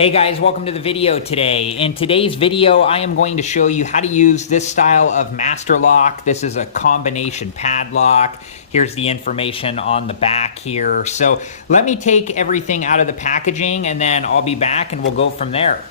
Hey guys, welcome to the video today. In today's video, I am going to show you how to use this style of master lock. This is a combination padlock. Here's the information on the back here. So let me take everything out of the packaging and then I'll be back and we'll go from there.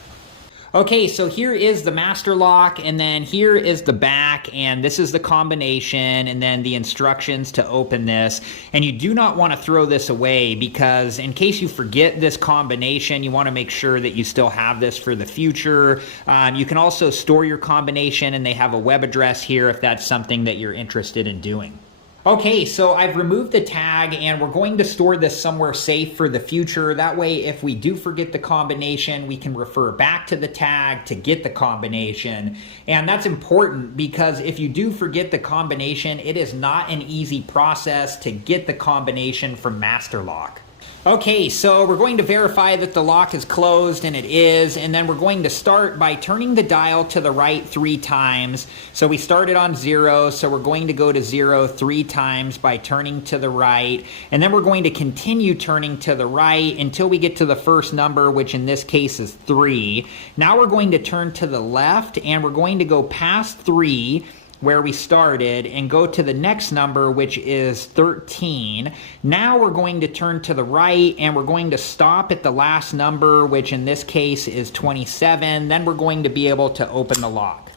Okay, so here is the master lock, and then here is the back, and this is the combination, and then the instructions to open this. And you do not want to throw this away because in case you forget this combination, you want to make sure that you still have this for the future. You can also store your combination, and they have a web address here if that's something that you're interested in doing. Okay, so I've removed the tag and we're going to store this somewhere safe for the future. That way, if we do forget the combination, we can refer back to the tag to get the combination. And that's important because if you do forget the combination, it is not an easy process to get the combination from Master Lock. Okay, so we're going to verify that the lock is closed, and it is, and then we're going to start by turning the dial to the right 3 times. So we started on 0, so we're going to go to 0 3 times by turning to the right, and then we're going to continue turning to the right until we get to the first number, which in this case is 3. Now we're going to turn to the left, and we're going to go past 3, where we started, and go to the next number, which is 13. Now we're going to turn to the right and we're going to stop at the last number, which in this case is 27. Then we're going to be able to open the lock.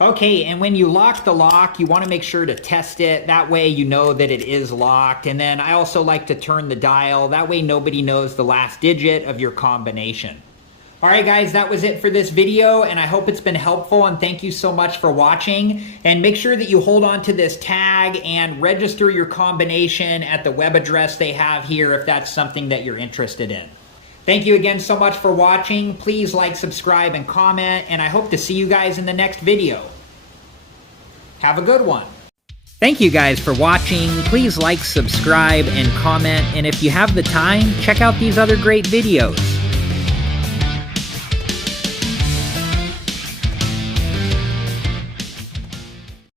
Okay, and when you lock the lock, you want to make sure to test it. That way you know that it is locked. And then I also like to turn the dial. That way nobody knows the last digit of your combination. Alright guys, that was it for this video, and I hope it's been helpful, and thank you so much for watching. And make sure that you hold on to this tag and register your combination at the web address they have here if that's something that you're interested in. Thank you again so much for watching. Please like, subscribe, and comment, and I hope to see you guys in the next video. Have a good one. Thank you guys for watching. Please like, subscribe, and comment, and if you have the time, check out these other great videos.